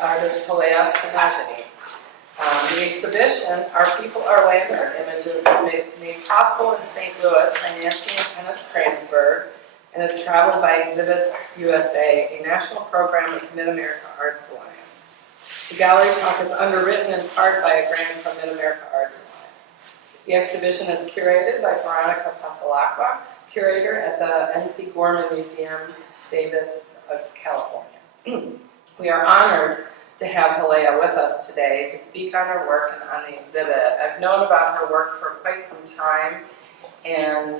artist Hulleah Tsinhnahjinnie. The exhibition, Our People, Our Land, Our Images, was made possible in St. Louis by Nancy and Kenneth Kranzberg and is traveled by Exhibits USA, a national program of Mid-America Arts Alliance. The gallery talk is underwritten in part by a grant from Mid-America Arts Alliance. The exhibition is curated by Veronica Pasalacqua, curator at the NC Gorman Museum, Davis, California. We are honored to have Hulleah with us today to speak on her work and on the exhibit. I've known about her work for quite some time, and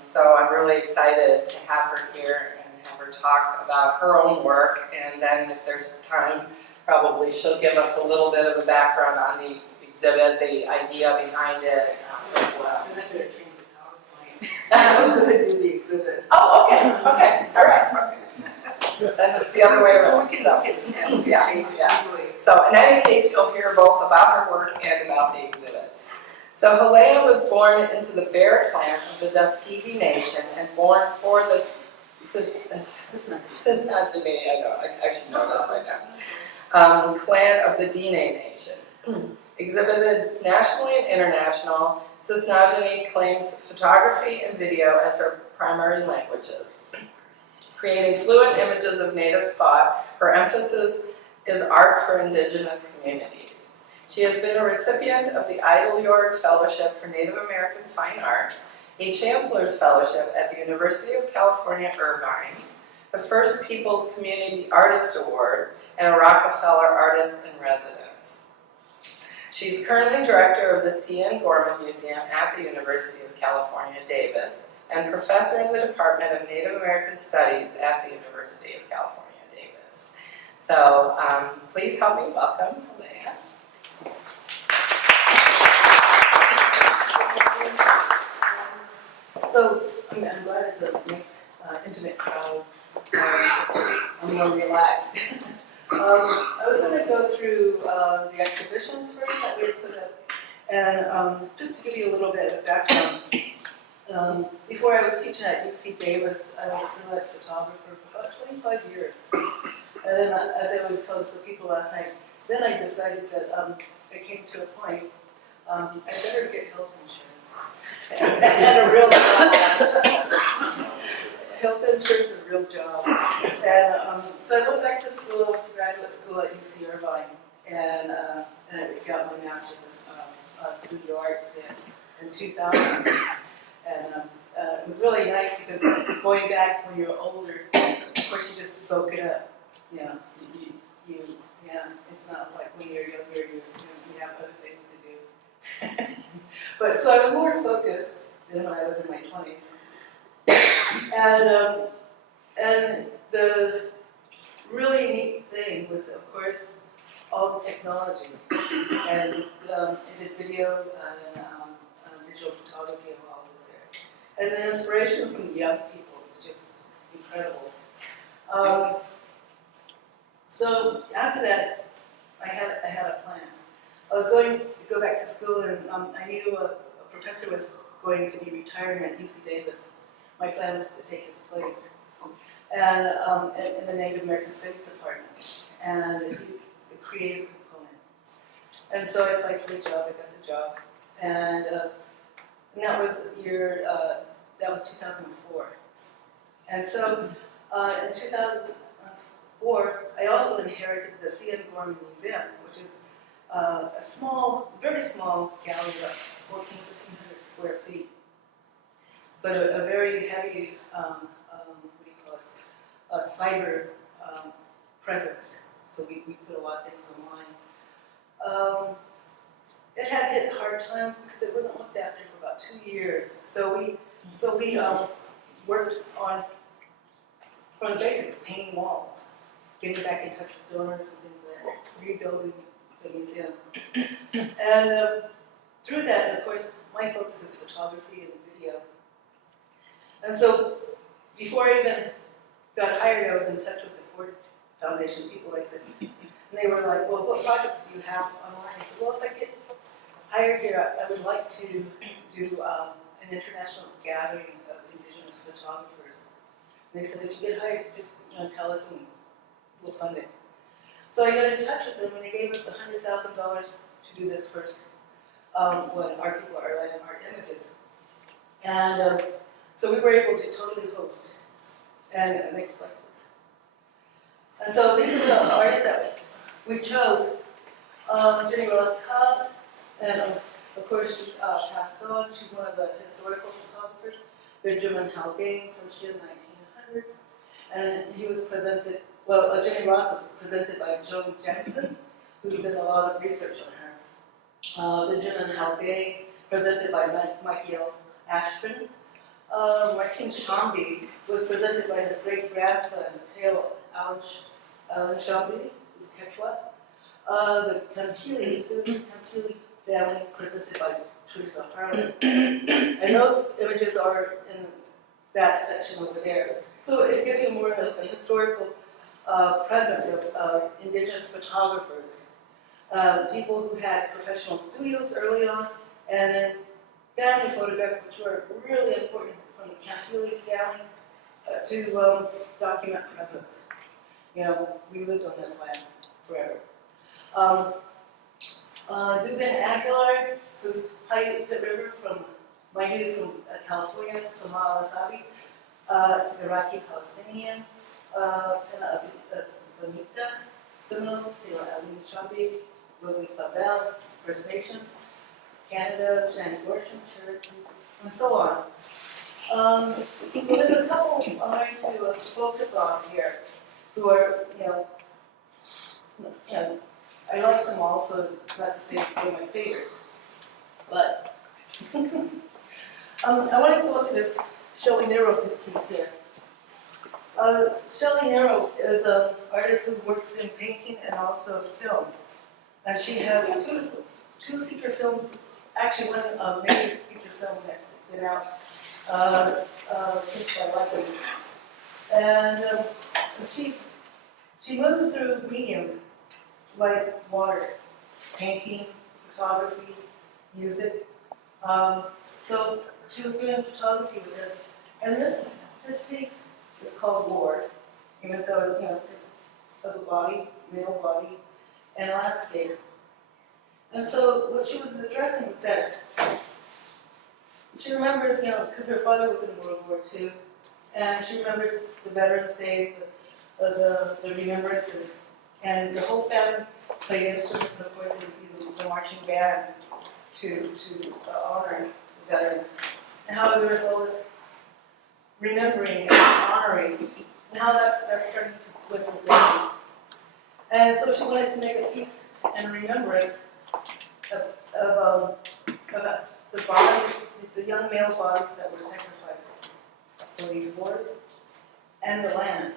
so I'm really excited to have her here and have her talk about her own work, and then if there's time, probably she'll give us a little bit of a background on the exhibit, the idea behind it as well. I'm not going to change the PowerPoint. I was going to do the exhibit. Oh, okay, all right. Then it's the other way around. So, yeah. So in any case, you'll hear both about her work and about the exhibit. So Hulleah was born into the Bear clan of the Tuskegee Nation and born for the Tsinhnahjinnie, I know, I should know this by now, clan of the Diné Nation. Exhibited nationally and international, Tsinhnahjinnie claims photography and video as her primary languages. Creating fluent images of Native thought, her emphasis is art for indigenous communities. She has been a recipient of the Eiteljorg Fellowship for Native American Fine Art, a Chancellor's Fellowship at the University of California, Irvine, the First Peoples Community Artist Award, and a Rockefeller Artist in Residence. She's currently director of the C.N. Gorman Museum at the University of California, Davis, and professor in the Department of Native American Studies at the University of California, Davis. So please help me welcome Hulleah. So I'm glad it's a nice, intimate crowd. I'm more relaxed. I was going to go through the exhibitions first that we put up, and just to give you a little bit of background. Before I was teaching at UC Davis, I was a freelance photographer for about 25 years. And then, as I always told some people last night, then I decided that I came to a point, I better get health insurance. And a real job. Health insurance is a real job. And so I went back to school, to graduate school at UC Irvine, and I got my master's in studio arts in 2000. And it was really nice because going back when you're older, of course you just soak it up. Yeah, it's not like when you're younger, you have other things to do. But so I was more focused than when I was in my 20s. And the really neat thing was, of course, all the technology. And I did video and digital photography and all this there. And the inspiration from the young people was just incredible. So after that, I had a plan. I was going to go back to school, and I knew a professor was going to be retiring at UC Davis. My plan was to take his place, and in the Native American Studies department, and he's the creative component. And so I applied for the job. I got the job, and that was that was 2004. And so in 2004, I also inherited the C.N. Gorman Museum, which is a small, very small gallery, about 1,400 square feet, but a very heavy, what do you call it, a cyber presence. So we put a lot of things online. It had hit hard times because it wasn't looked after for about 2 years. So we worked on the basics, painting walls, getting back in touch with donors and things like that, rebuilding the museum. And through that, and of course, my focus is photography and video. And so before I even got hired, I was in touch with the Ford Foundation people, like I said, and they were like, well, what projects do you have online? I said, well, if I get hired here, I would like to do an international gathering of indigenous photographers. And they said, if you get hired, just tell us and we'll fund it. So I got in touch with them and they gave us $100,000 to do this first, when our people are landmark images. And so we were able to totally host and mix like this. And so these are the artists that we chose. Jenny Ross Cobb, and of course she's passed on. She's one of the historical photographers. Benjamin Haldane, so she in the 1900s. And he was presented, well, Jenny Ross was presented by Joan Jensen, who did a lot of research on her. Benjamin Haldane, presented by Michael Ashton. Martin Shambi was presented by his great-grandson, Taylor Alan Shambi, who's Quechua. The Kampili family, presented by Teresa Harlan. And those images are in that section over there. So it gives you more of a historical presence of indigenous photographers, people who had professional studios early on, and then family photographs, which were really important from the Kampili family to document presence. You know, we lived on this land forever. Dubin Aguilar, who's Pitt River from, my dude from California, Samal Asabi, Iraqi Palestinian, Benita, Seminole, Ali Shabi, Rosalie Fabel, First Nations, Canada, Shan Gorsham, Cherokee, and so on. So there's a couple I'm going to focus on here who are, you know, I like them all, so it's not to say they're my favorites. But I wanted to look at this Shelly Nero piece here. Shelly Nero is an artist who works in painting and also film. And she has two feature films, actually one major feature film that's been out since I like it. And she moves through mediums like water, painting, photography, music. So she was doing photography with this. And this piece is called War, even though, you know, it's of a body, male body, and landscape. And so what she was addressing was that she remembers, you know, because her father was in World War II, and she remembers the Veterans Days, the remembrances, and the whole family played instruments, and of course there would be the marching bands to honor the veterans. And how there was all this remembering and honoring, and how that's starting to flip and down. And so she wanted to make a piece in remembrance of the bodies, the young male bodies that were sacrificed for these wars, and the land.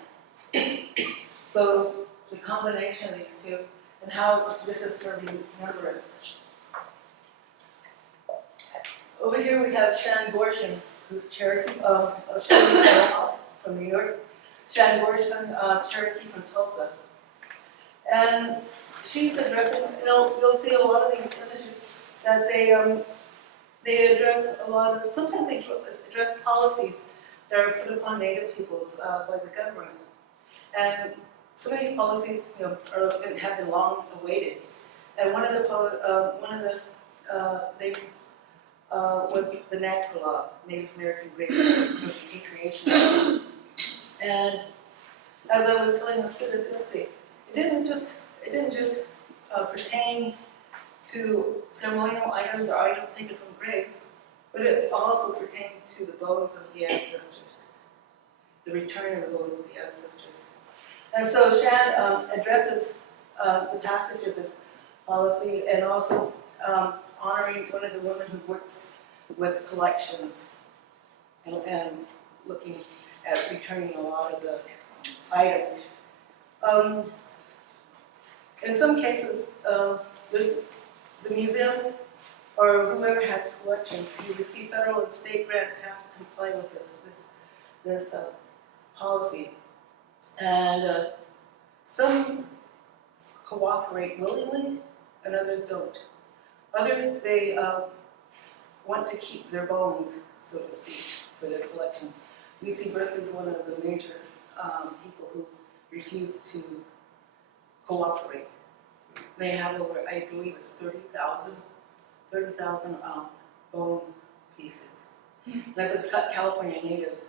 So it's a combination of these two, and how this is for remembrance. Over here we have Shan Gorshin, who's Cherokee, from New York. Shan Gorshin, Cherokee from Tulsa. And she's addressing, you know, you'll see a lot of these images that they address a lot of, sometimes they address policies that are put upon Native peoples by the government. And some of these policies, you know, have been long awaited. And one of the things was the NAGPRA law, Native American Recreation. And as I was telling the students yesterday, it didn't just pertain to ceremonial items or items taken from graves, but it also pertained to the bones of the ancestors, the return of the bones of the ancestors. And so Shan addresses the passage of this policy and also honoring one of the women who works with collections and looking at returning a lot of the items. In some cases, there's the museums or whoever has collections who receive federal and state grants have to comply with this policy. And some cooperate willingly, and others don't. Others, they want to keep their bones, so to speak, for their collections. UC Berkeley is one of the major people who refuse to cooperate. They have over, I believe it's 30,000 bone pieces. That's a California natives.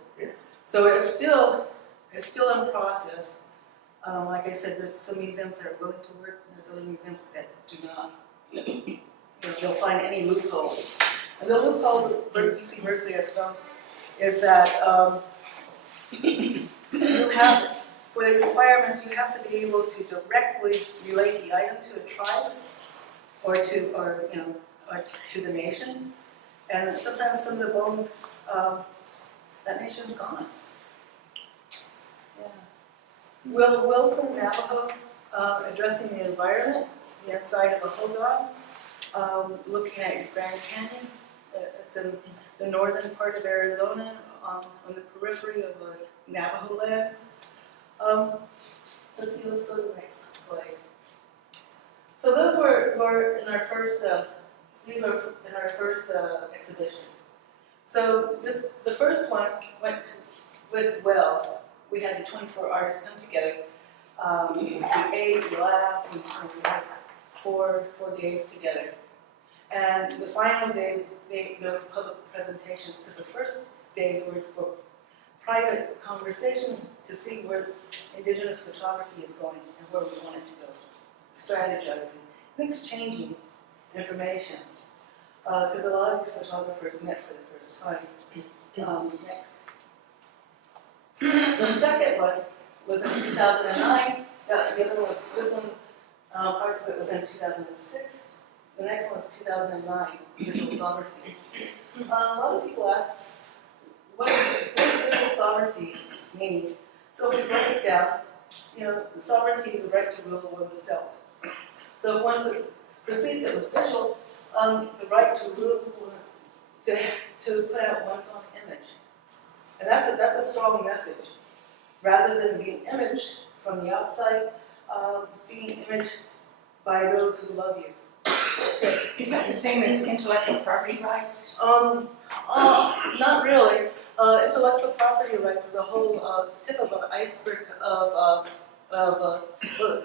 So it's still in process. Like I said, there's some museums that are willing to work, and there's other museums that do not. They'll find any loophole. And the loophole where UC Berkeley has found is that you have, for the requirements, you have to be able to directly relate the item to a tribe or to the nation. And sometimes some of the bones, that nation's gone. Yeah. Wilson Navajo, addressing the environment, the inside of a hodog, looking at Grand Canyon. It's in the northern part of Arizona, on the periphery of Navajo lands. Let's go to the next slide. So those were in our first, these were in our first exhibition. So the first one went well. We had the 24 artists come together. We ate, we laughed, we had four days together. And the final day, there was public presentations, because the first days were for private conversation to see where indigenous photography is going and where we want it to go. Strategizing, and exchanging information. Because a lot of these photographers met for the first time. Next. The second one was in 2009. The other one was, this one, parts of it was in 2006. The next one was 2009, visual sovereignty. A lot of people ask, what does visual sovereignty mean? So if we break it down, the sovereignty is the right to rule oneself. So if one precedes it with visual, the right to rule is to put out one's own image. And that's a strong message. Rather than being imaged from the outside, being imaged by those who love you. Yes. Is that the same as intellectual property rights? Not really. Intellectual property rights is a whole tip of an iceberg of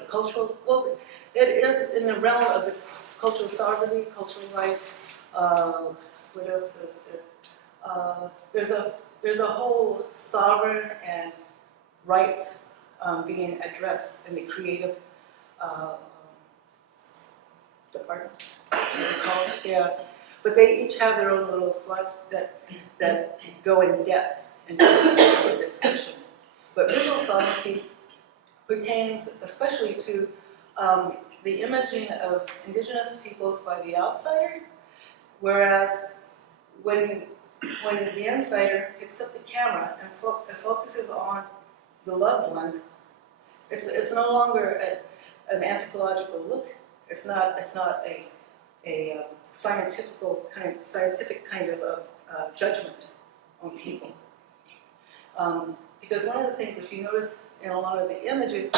cultural. Well, it is in the realm of the cultural sovereignty, cultural rights. What else is there? There's a whole sovereign and rights being addressed in the creative department. Yeah, but they each have their own little slides that go in depth into the description. But visual sovereignty pertains especially to the imaging of indigenous peoples by the outsider, whereas when the insider picks up the camera and focuses on the loved ones, it's no longer an anthropological look. It's not a scientific kind of judgment on people. Because one of the things, if you notice in a lot of the images,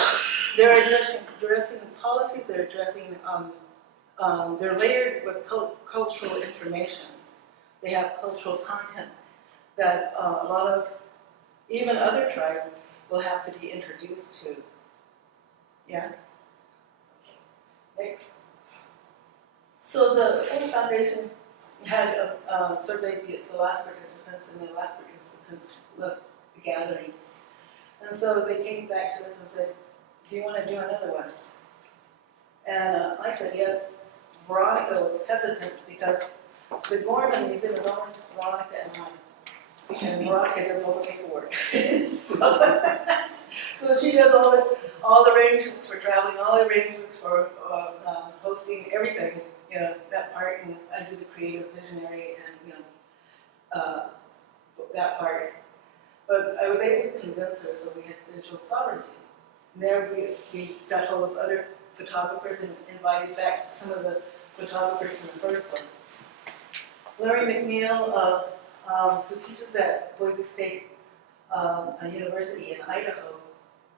they're addressing the policies. They're addressing. They're layered with cultural information. They have cultural content that a lot of even other tribes will have to be introduced to. Yeah? Okay. Next. So the Fulton Foundation had surveyed the last participants, and the last participants left the gathering. And so they came back to us and said, do you want to do another one? And I said yes. Veronica was hesitant because the Gorman Museum is only Veronica and I. And Veronica does all the paperwork. So she does all the arrangements for traveling, all the arrangements for hosting, everything, that part, and I do the creative visionary and, that part. But I was able to convince her, so we had visual sovereignty. And there we got hold of other photographers and invited back some of the photographers from the first one. Larry McNeil, who teaches at Boise State University in Idaho,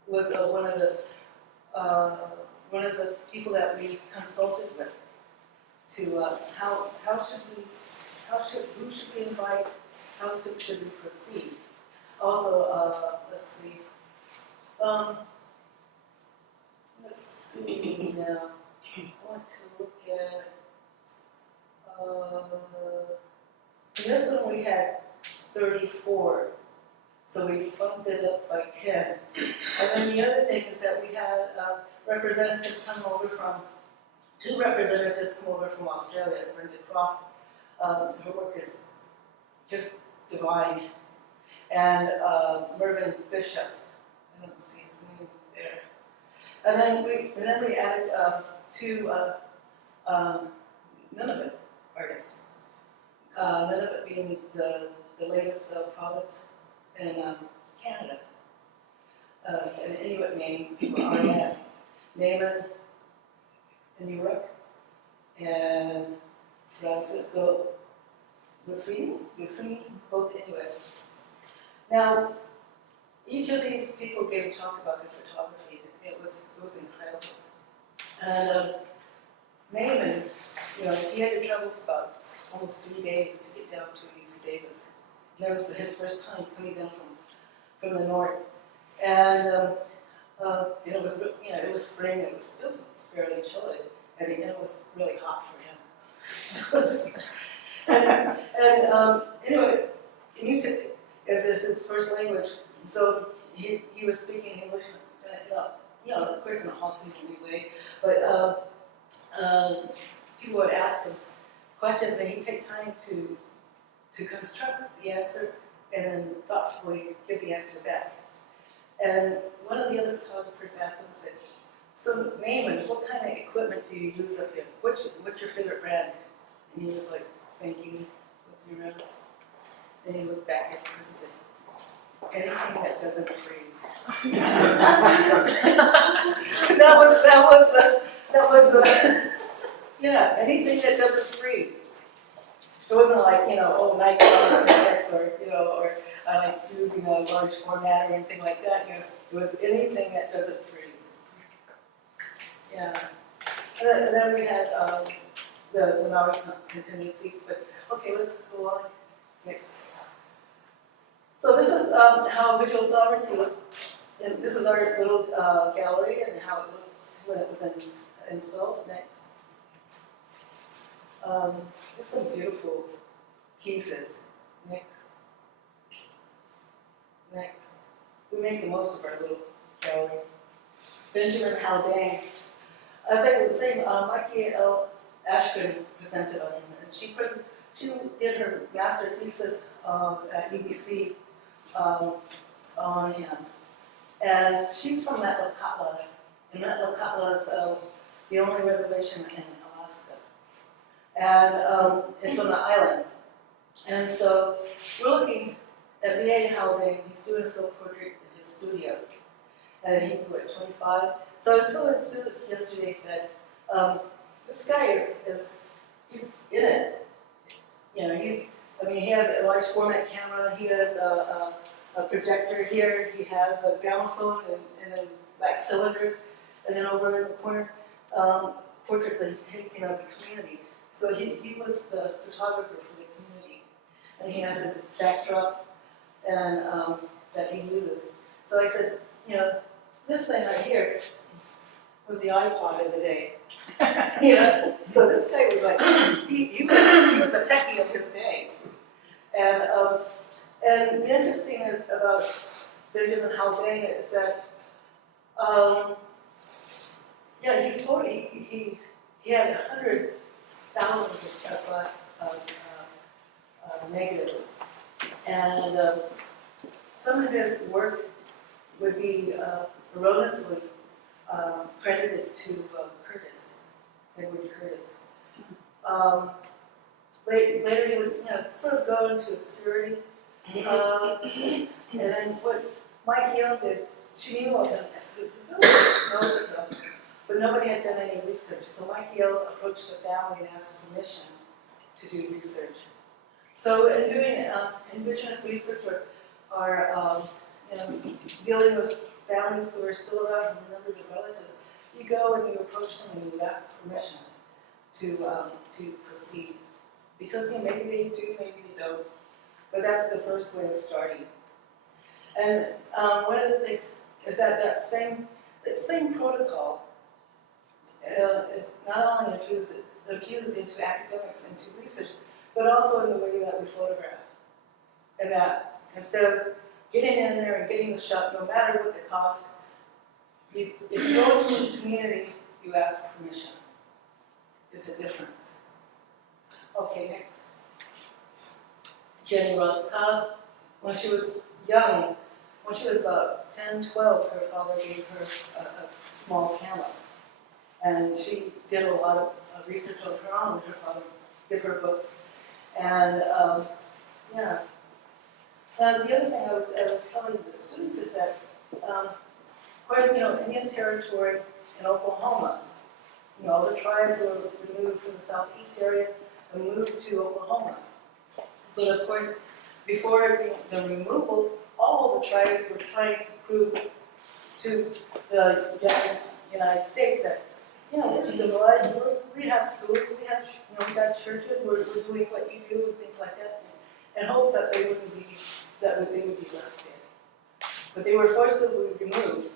was one of the people that we consulted with to who should we invite, how should we proceed. Also, let's see. looking now. I want to look at, in this one we had 34, so we bumped it up by 10. And then the other thing is that we had representatives come over from, 2 representatives come over from Australia, Brenda Croft. Her work is just divine. And Mervyn Bishop, I don't see his name there. And then we added 2 Nunavut artists. Nunavut being the latest province in Canada. An Inuit name, Arnett, Naaman Inuit, and Francisco Lucini, both Inuit. Now, each of these people gave a talk about their photography. It was incredible. And Naaman, he had to travel for about almost 3 days to get down to UC Davis. And that was his first time coming down from the north. And it was spring. It was still fairly chilly, and it was really hot for him. Anyway, Inuit is his first language, so he was speaking English, of course in a halting way, but people would ask him questions, and he'd take time to construct the answer and then thoughtfully give the answer back. And one of the other photographers asked him, said, "So Naaman, what kind of equipment do you use up there? What's your favorite brand?" And he was like thinking, looking around. Then he looked back at the person and said, "Anything that doesn't freeze." that was the anything that doesn't freeze. It wasn't like, Nike or like using a large format or anything like that. It was anything that doesn't freeze. Yeah. And then we had the Maori contingency, but okay, let's go on. Next. So this is how visual sovereignty looked. And this is our little gallery and how it looked when it was installed. Next. There's some beautiful pieces. Next. We make the most of our little gallery. Benjamin Haldane. As I was saying, Mikey L. Ashkin presented on him, and she did her master thesis at UBC on him. And she's from Metlakatla, and Metlakatla is the only reservation in Alaska. And it's on an island. And so we're looking at B.A. Haldane. He's doing a self-portrait in his studio. And he's, 25? So I was telling the students yesterday that this guy he's in it. He has a large format camera. He has a projector here. He has a gramophone and then black cylinders. And then over in the corner, portraits that he's taken of the community. So he was the photographer for the community. And he has his backdrop and that he uses. So I said, this thing right here was the iPod of the day. So this guy was like, he was a techie of his day. And the interesting thing about Benjamin Haldane is that, he had hundreds, thousands of negatives. And some of his work would be erroneously credited to Edward Curtis. Later he would sort of go into obscurity. And then what Mike Young did, she knew of him, the village knows of him, but nobody had done any research. So Mike Young approached the family and asked permission to do research. So in doing indigenous research or dealing with families who are still around and remember their relatives, you go and you approach them and you ask permission to proceed. Because maybe they do, maybe they don't. But that's the first way of starting. And one of the things is that same protocol is not only infused into academics, into research, but also in the way that we photograph. And that instead of getting in there and getting the shot, no matter what the cost, if you go into the community, you ask permission. It's a difference. Okay, next. Jenny Ross Cobb, when she was young, when she was about 10, 12, her father gave her a small camera. And she did a lot of research on her own. Her father gave her books. And yeah. Now, the other thing I was telling the students is that, of course, Indian Territory in Oklahoma, the tribes were removed from the southeast area and moved to Oklahoma. But of course, before the removal, all the tribes were trying to prove to the United States that, we're civilized, we have schools, we got churches, we're doing what you do and things like that, in hopes that they would be left in. But they were forcibly removed.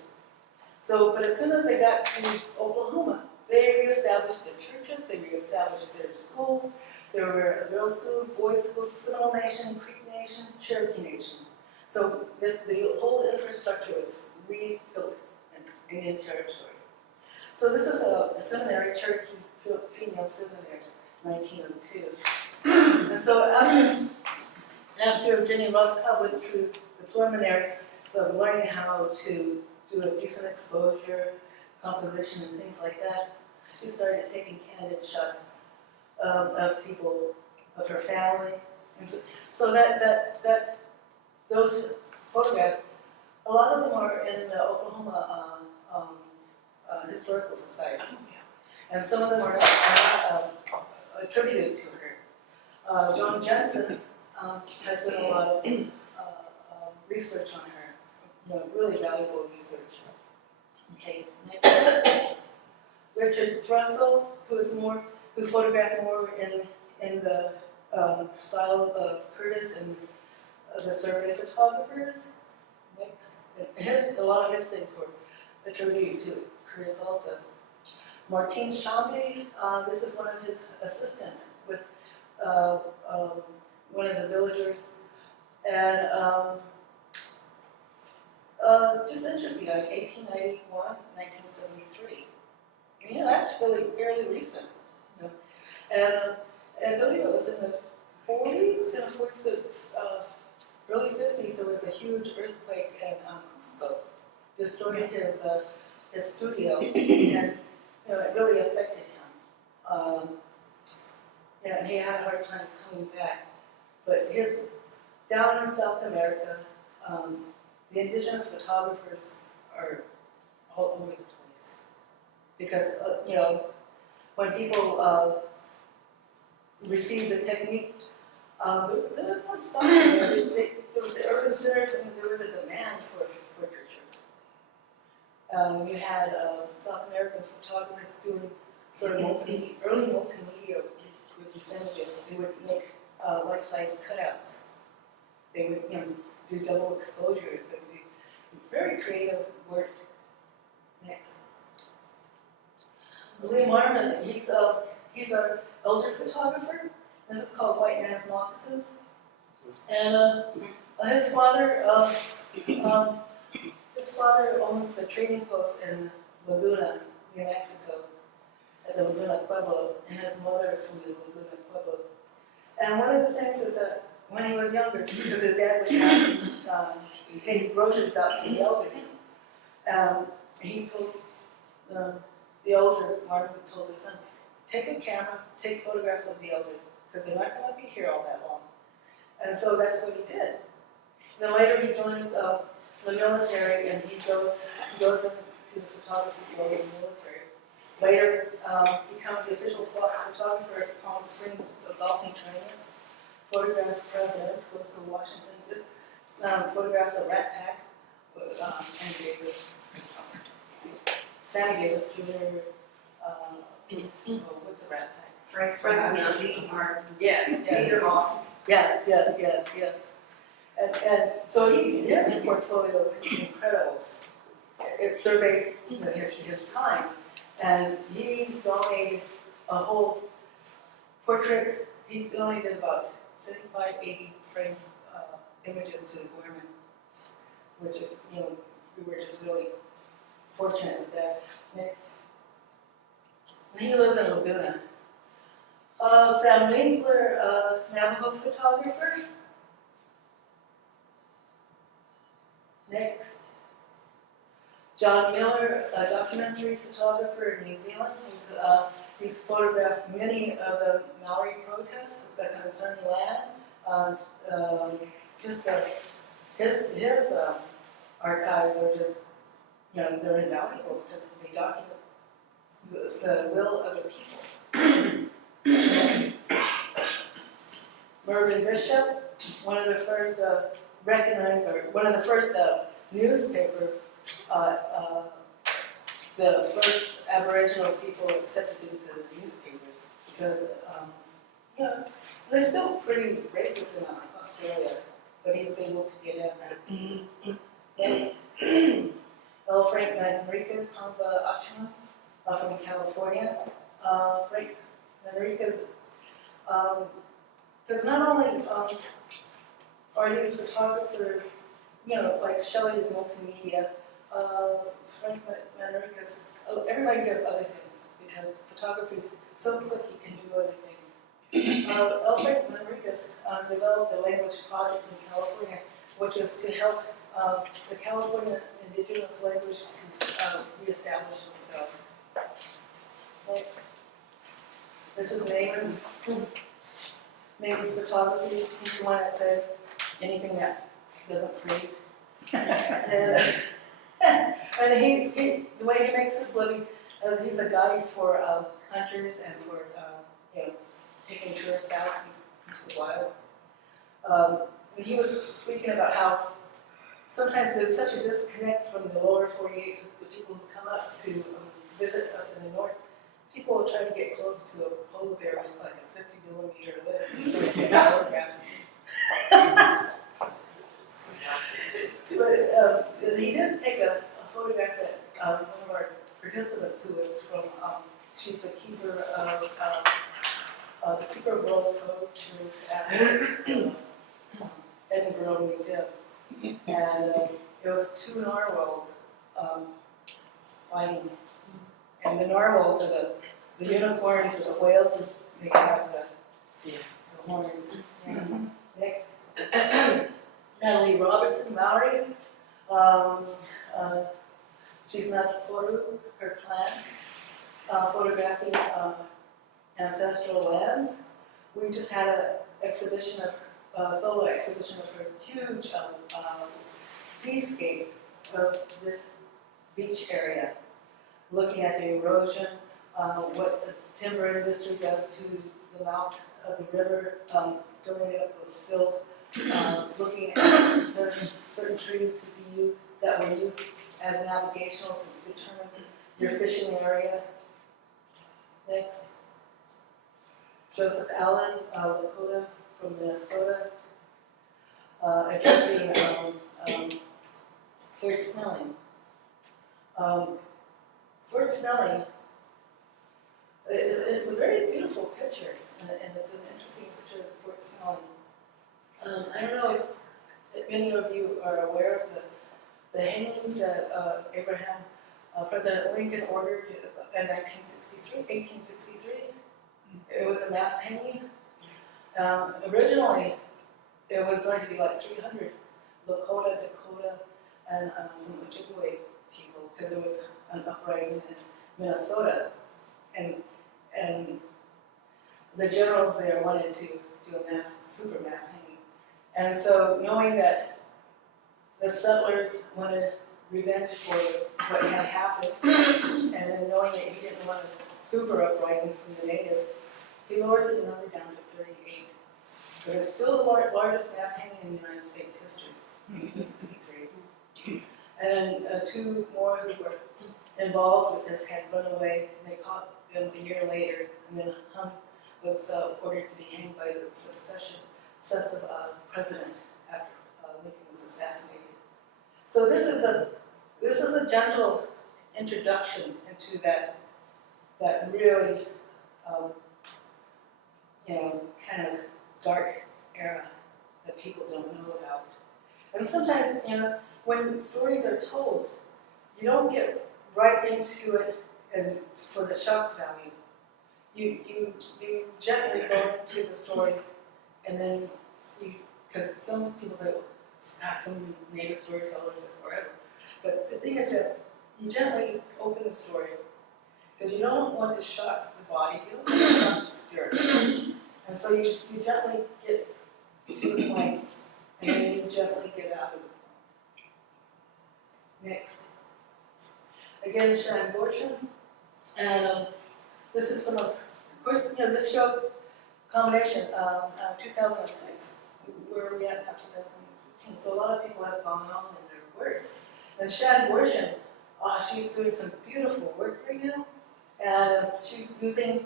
But as soon as they got to Oklahoma, they reestablished their churches, they reestablished their schools. There were girls' schools, boys' schools, Seminole Nation, Creek Nation, Cherokee Nation. So the whole infrastructure was rebuilt in Indian Territory. So this is a seminary, Cherokee Female Seminary, 1902. And so after Jenny Ross Cobb went through the preliminary, so of learning how to do a decent exposure, composition, and things like that, she started taking candid shots of people, of her family. And so those photographs, a lot of them are in the Oklahoma Historical Society. And some of them are not attributed to her. John Jensen has done a lot of research on her, really valuable research. Okay, next. Richard Russell, who photographed more in the style of Curtis and the survey photographers. Next, a lot of his things were attributed to Curtis also. Martine Chamby, this is one of his assistants with one of the villagers. And just interesting, 1891, 1973. That's really fairly recent. And I believe it was in the 40s, early 50s, there was a huge earthquake in Cusco, destroyed his studio, and it really affected him. And he had a hard time coming back. But down in South America, the indigenous photographers are all over the place. Because, when people received the technique, there was no stopping it. The urban centers, there was a demand for portraiture. You had South American photographers doing sort of early multimedia with these images. They would make life-size cutouts. They would do double exposures. They would do very creative work. Next. Lee Marmon, he's our elder photographer. This is called White Man's Moccasins. And his father owned the trading post in Laguna, New Mexico, at the Laguna Pueblo, and his mother is from the Laguna Pueblo. And one of the things is that when he was younger, because his dad would have take brochures out to the elders, he told the elder, Martin told his son, take a camera, take photographs of the elders, because they're not going to be here all that long. And so that's what he did. Then later he joins the military, and he goes into the photography field in the military. Later, becomes the official photographer at Palm Springs golfing tournaments, photographs presidents, goes to Washington, photographs a Rat Pack, Sammy Davis Jr., what's a Rat Pack? Frank Sinatra, Dean Martin. Yes. Peter Hall. Yes. And so his portfolio is incredible. It surveys his time. And he donated a whole portraits. He donated about 75, 80 framed images to the Gorman, which is, you know, we were just really fortunate with that. Next. And he lives in Laguna. Sam Winkler, Navajo photographer. Next. John Miller, a documentary photographer in New Zealand. He's photographed many of the Maori protests that concern land. His archives are just, you know, they're invaluable because they document the will of the people. Next. Mervyn Bishop, one of the first recognized, or one of the first newspaper, the first Aboriginal people accepted into the newspapers because, you know, they're still pretty racist in Australia, but he was able to get in. Next. L. Frank Manriquez, Hamba Achman, from California. Frank Manriquez, because not only are these photographers, you know, like Sheldon is multimedia, Frank Manriquez, everybody does other things because photography is so quick you can do other things. Frank Manriquez developed the language project in California, which was to help the California indigenous language to reestablish themselves. Next. This is Naaman's photography. He's the one that said anything that doesn't freeze. And he, the way he makes his living is he's a guide for hunters and for you know, taking tourists out into the wild. And he was speaking about how sometimes there's such a disconnect from the lower 48, the people who come up to visit up in the north. People will try to get close to a polar bear with like a 50-millimeter lens. But he did take a photograph that one of our participants, who was from, she's the keeper of World Code. She was at the Edinburgh Museum. And it was two narwhals fighting. And the narwhals are the unicorns, the whales, they have the horns. Mm-hmm. Next. Natalie Robertson, Maori. She's not Poru, her clan, photographing ancestral lands. We just had an exhibition of, solo exhibition of her huge seascapes of this beach area, looking at the erosion, what the timber industry does to the mouth of the river, filling it up with silt, looking at certain trees to be used, that were used as navigational to determine your fishing area. Next. Joseph Allen, Lakota from Minnesota, addressing Fort Snelling. Fort Snelling, it's a very beautiful picture, and it's an interesting picture of Fort Snelling. I don't know if many of you are aware of the hangings that President Lincoln ordered in 1863. It was a mass hanging. Originally, it was going to be like 300 Lakota, Dakota, and some Ojibwe people, because it was an uprising in Minnesota, and the generals there wanted to do a super mass hanging. And so, knowing that the settlers wanted revenge for what had happened, and then knowing that he didn't want a super uprising from the natives, he lowered the number down to 38. But it's still the largest mass hanging in United States history, 1863. And two more who were involved with this had run away, and they caught them a year later, and then was ordered to be hanged by the successive president after Lincoln was assassinated. So this is a gentle introduction into that that really, kind of dark era that people don't know about. And sometimes, when stories are told, you don't get right into it and for the shock value. You gently go into the story, and then because some people say, well, it's not some native storytellers or whatever. But the thing is that you gently open the story, because you don't want to shock the body, you don't want to shock the spirit. And so you gently get to the point, and then you gently get out of the point. Next. Again, Sheldon. And this is some of course, this show, combination, 2006. Where are we at now, 2015? So a lot of people have gone on in their work. And Sheldon, she's doing some beautiful work right now. And she's using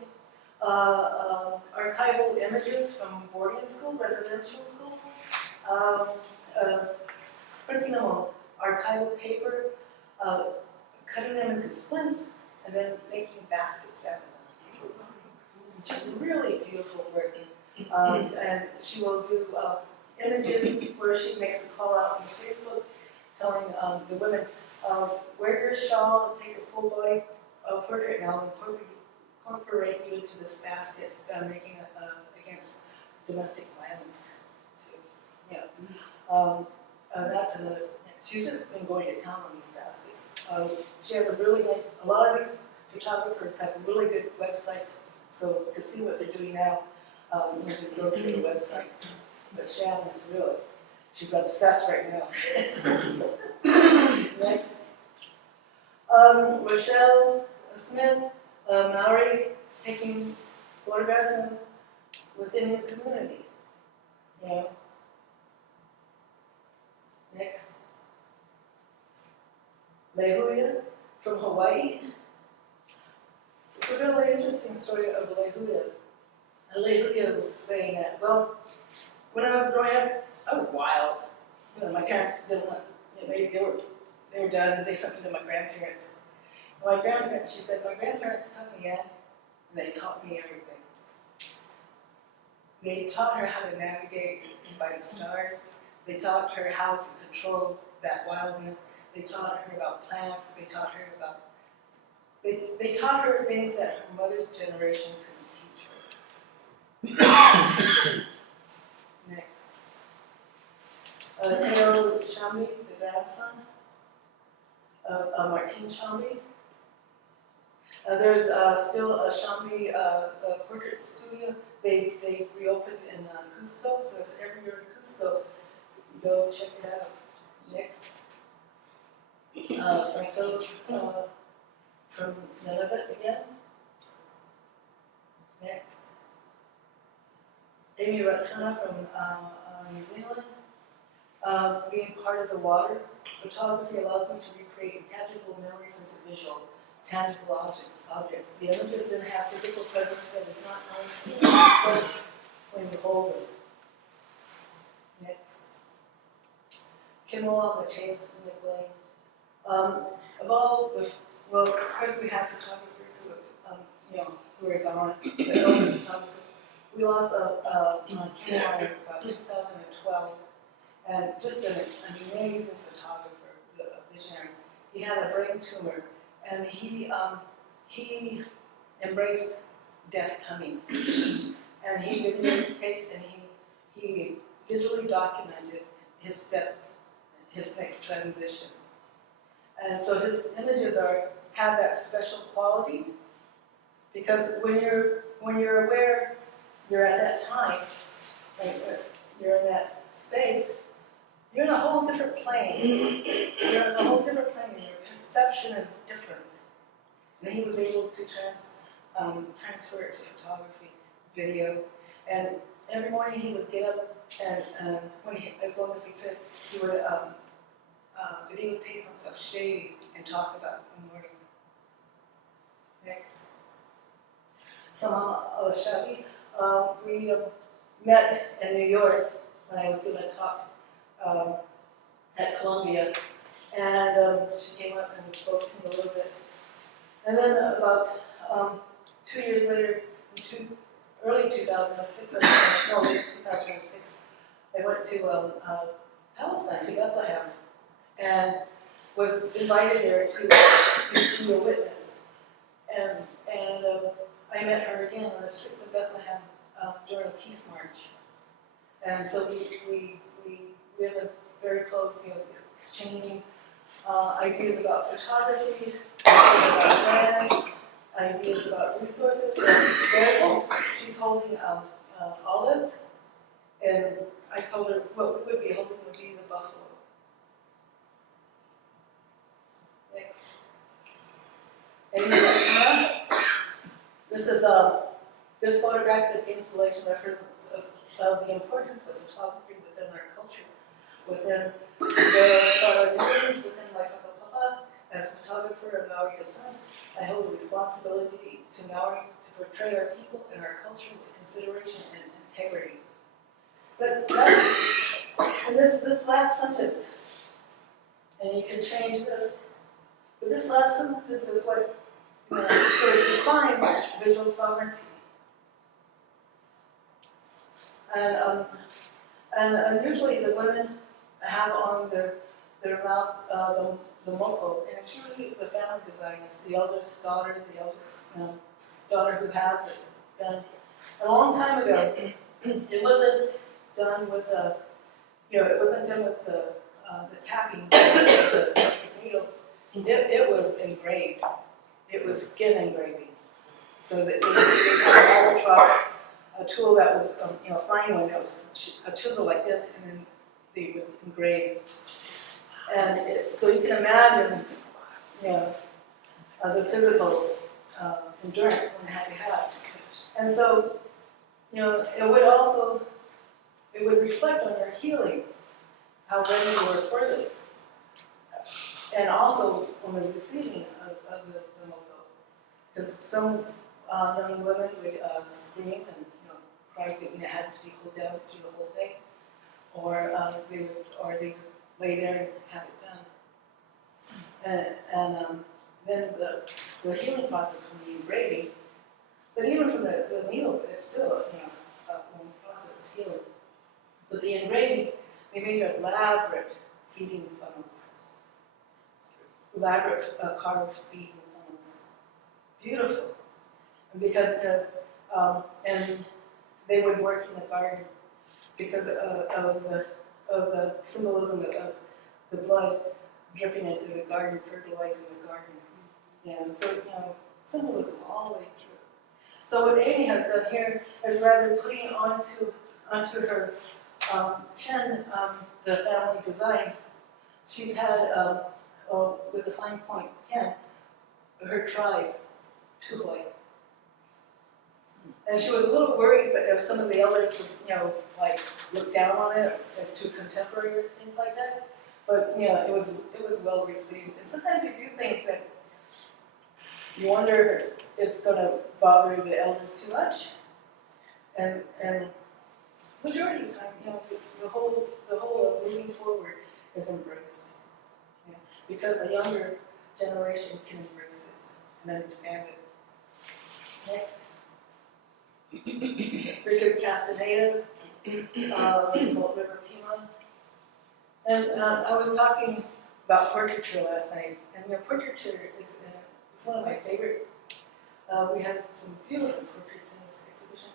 archival images from boarding school, residential schools, printing them on archival paper, cutting them into splints, and then making baskets out of them. Just really beautiful work. And she will do images where she makes a call out on Facebook telling the women, wear your shawl, take a full body portrait, and I'll incorporate you into this basket that I'm making against domestic violence. That's another. She's just been going to town on these baskets. She has a lot of these photographers have really good websites, so to see what they're doing now, you just go to the websites. But Sheldon is she's obsessed right now. Next. Rochelle Smith, Maori, taking photographs within the community. Next. Hulleah from Hawaii. It's a really interesting story of Hulleah. Hulleah was saying that, well, when I was growing up, I was wild. My parents didn't want, they were done, they sent me to my grandparents. My grandparents, she said, my grandparents took me in, and they taught me everything. They taught her how to navigate by the stars. They taught her how to control that wildness. They taught her about plants. They taught her about, they taught her things that her mother's generation couldn't teach her. Next. Teo Shambi, the grandson of Martin Shambi. There's still a Shambi portrait studio. They've reopened in Cusco, so if ever you're in Cusco, go check it out. Next. Franco's from Nunavut again. Next. Amy Ratana from New Zealand. Being part of the water, photography allows me to recreate intangible memories into visual, tangible objects. The images then have physical presence that is not unseen when you hold them. Next. Kimoa, the chains in the flame. Of all the, well, of course we have photographers who are gone, the older photographers. We lost Kimoa in about 2012, and just an amazing photographer, a visionary. He had a brain tumor, and he embraced death coming, and he videotaped and he visually documented his next transition. And so his images have that special quality, because when you're aware, you're at that time, you're in that space, you're in a whole different plane. You're in a whole different plane, and your perception is different. And he was able to transfer it to photography, video, and every morning he would get up and as long as he could, he would videotape himself shaving and talk about the morning. Next. Sama Shabi. We met in New York when I was giving a talk at Columbia, and she came up and spoke to me a little bit. And then about 2 years later, early 2006, late 2006, I went to Palestine, to Bethlehem, and was invited there to be a witness. And I met her again on the streets of Bethlehem during a peace march. And so we have a very close, exchanging ideas about photography, ideas about brand, ideas about resources. Very close. She's holding olives, and I told her what we would be holding would be the buffalo. Next. And this is this photographic installation reference of the importance of photography within our culture, within within my whakapapa. As a photographer of Maori descent, I hold a responsibility to Maori to portray our people and our culture with consideration and integrity. But and this last sentence, and you can change this, but this last sentence is what sort of defines visual sovereignty. And usually the women have on their mouth the moko, and it's usually the family design. It's the eldest daughter, daughter who has it done. A long time ago, it wasn't done with it wasn't done with the tapping, the needle. It was engraved. It was skin engraving. So that they had an albatross, a tool that was a fine one. That was a chisel like this, and then they would engrave. And so you can imagine, the physical endurance one had to have. And so, it would reflect on your healing, how ready you were for this. And also on the receiving of the moko. Because some young women would scream and cry, they had to be pulled down through the whole thing. Or they would lay there and have it done. And then the healing process from the engraving, but even from the needle, it's still a process of healing. But the engraving, they made elaborate feeding funnels, elaborate carved feeding funnels, beautiful. And because and they would work in the garden because of the symbolism of the blood dripping into the garden, fertilizing the garden. And so, symbolism all the way through. So what Amy has done here is rather putting onto her chin the family design, she's had, with the fine point pen, her tribe, Hulleah. And she was a little worried, but some of the elders would, look down on it as too contemporary or things like that. But it was well received. And sometimes you do things that you wonder if it's going to bother the elders too much. And majority of the time, the whole moving forward is embraced, because a younger generation can embrace this and understand it. Next. Richard Castaneda, Salt River Pima. And I was talking about portraiture last night, and portraiture is it's one of my favorite. We had some beautiful portraits in this exhibition.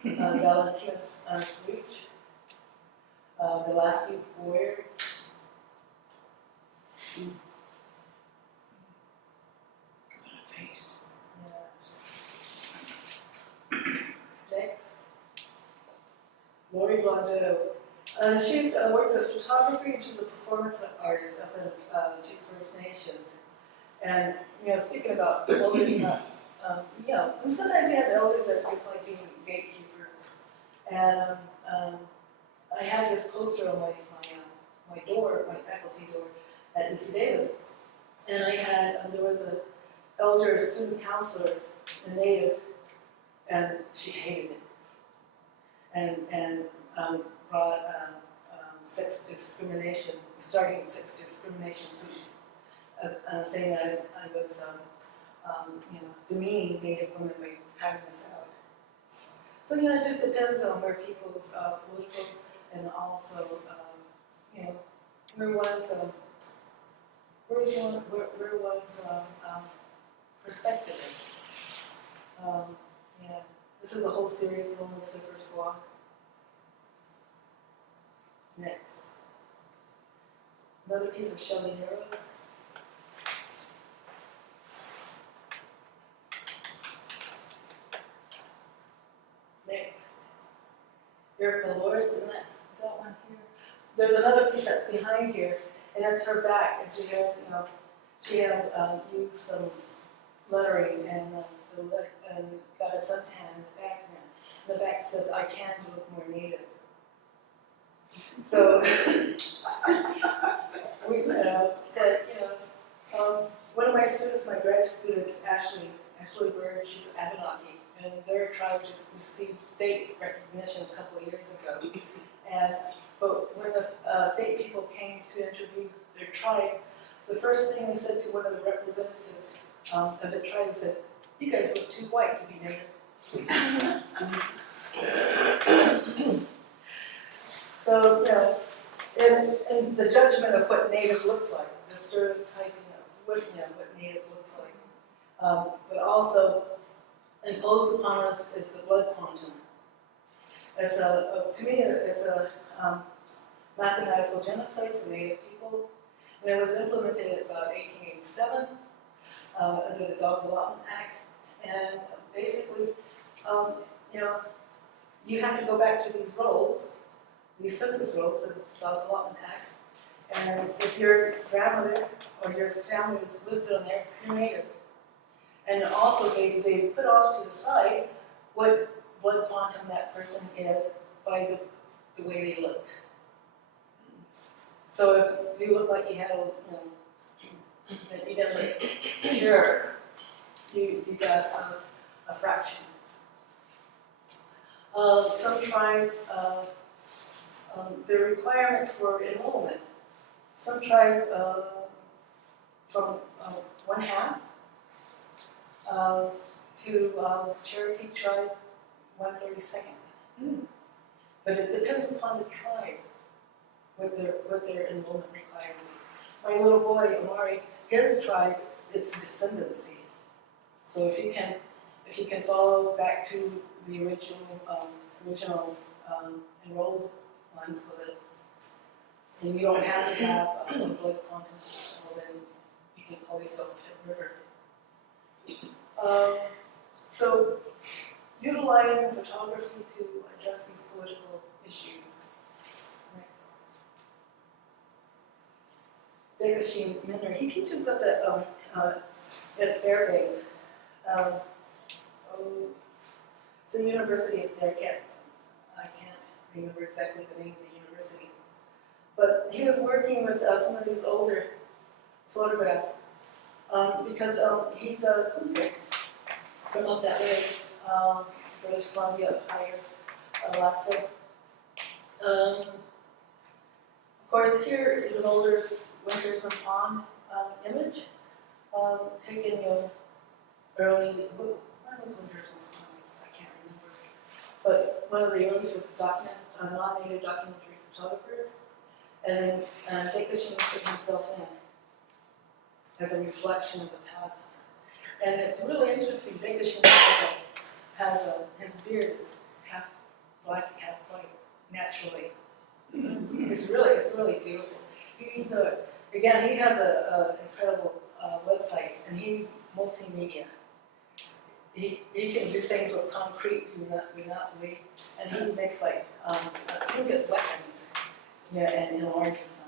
Keep on. Next. Valentina's speech. The Last Warrior. Face. Yes. Next. Lori Blondeau. She works as photography, and she's a performance artist up in she's First Nations. And speaking about elders, not and sometimes you have elders that just like being gatekeepers. And I had this poster on my door, my faculty door at UC Davis, and I had there was an elder student counselor, a native, and she hated it, and brought sex discrimination, starting sex discrimination suit, saying that I was demeaning Native women by having this out. So, it just depends on where people's political and also, where one's perspective is. This is a whole series of the Super Squad. Next. Another piece of Sheldon arrows. Next. Erica Lords, is that one here? There's another piece that's behind here, and that's her back, and she has, she had used some lettering and got a suntan in the back, and the back says, "I can look more native." So we said, one of my students, my grad students, Ashley Bird, she's Abenaki, and their tribe just received state recognition a couple of years ago. But when the state people came to interview their tribe, the first thing they said to one of the representatives of the tribe said, "You guys look too white to be native." So, and the judgment of what native looks like, the stereotyping of what native looks like, but also imposed upon us is the blood quantum. To me, it's a mathematical genocide for Native people, and it was implemented about 1887 under the Dogs Allotment Act. And basically, you have to go back to these rolls, these census rolls of the Dogs Allotment Act, and if your grandmother or your family is listed on there, you're Native. And also, they put off to the side what blood quantum that person is by the way they look. So if you look like you had you didn't look pure, you got a fraction. Some tribes, the requirement for enrollment, some tribes from 1/2 to Cherokee tribe 1/32. But it depends upon the tribe what their enrollment requires. My little boy Amari, his tribe, it's descendancy. So if you can follow back to the original enrolled ones with it, and you don't have to have a blood quantum, well then you can call yourself Pit River. So utilizing photography to address these political issues. Next. Minner, he teaches up at Fairbanks. It's a university up there. I can't remember exactly the name of the university. But he was working with some of these older photographs because he's from up that way, British Columbia, up higher, Alaska. Of course, here is an older Winters and Pond image taken early. When was Winters and Pond? I can't remember. But one of the early non-native documentary photographers, and then Tsinhnahjinnie took himself in as a reflection of the past. And it's really interesting. Tsinhnahjinnie has his beard is half black, half white, naturally. It's really beautiful. He has an incredible website, and he's multimedia. He can do things with concrete we not believe, and he makes like trinket weapons, and enlarges them.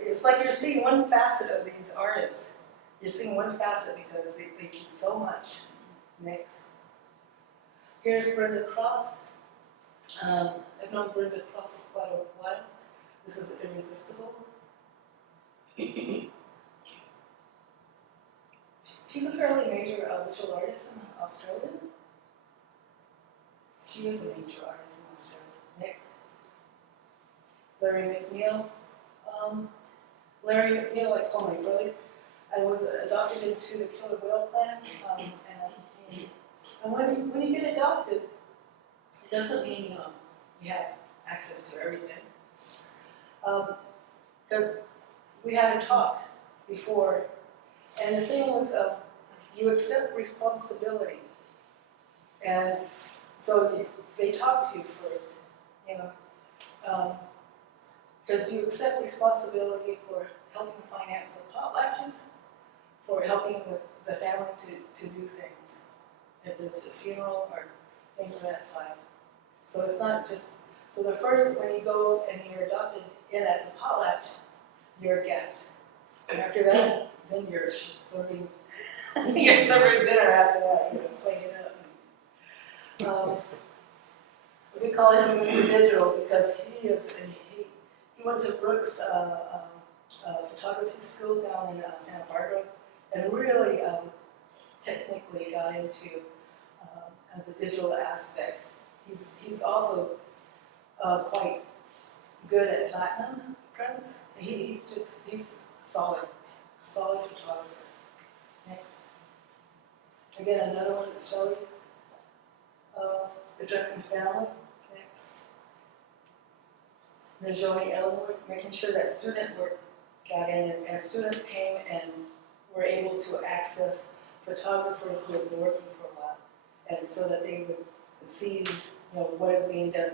It's like you're seeing one facet of these artists. You're seeing one facet because they do so much. Next. Here's Brenda Cross. I've known Brenda Cross for quite a while. This is Irresistible. She's a fairly major visual artist in Australia. She is a major artist in Australia. Next. Larry McNeil. Larry McNeil, I call my brother. I was adopted into the killer whale clan, and when you get adopted, it doesn't mean you have access to everything. Because we had a talk before, and the thing was, you accept responsibility, and so they talk to you first, because you accept responsibility for helping finance the potlatches, for helping with the family to do things, if there's a funeral or things of that type. So it's not just, so the first, when you go and you're adopted in at the potlatch, you're a guest. And after that, then you're serving, you're serving dinner after that, cleaning it up. We call him Mr. Digital because he went to Brooks photography school down in Santa Barbara, and really technically got into the digital aspect. He's also quite good at platinum prints. He's solid photographer. Next. Again, another one that shows addressing family. Next. There's Joey Elmore, making sure that student work got in, and students came and were able to access photographers who had been working for a while, and so that they would see, what is being done,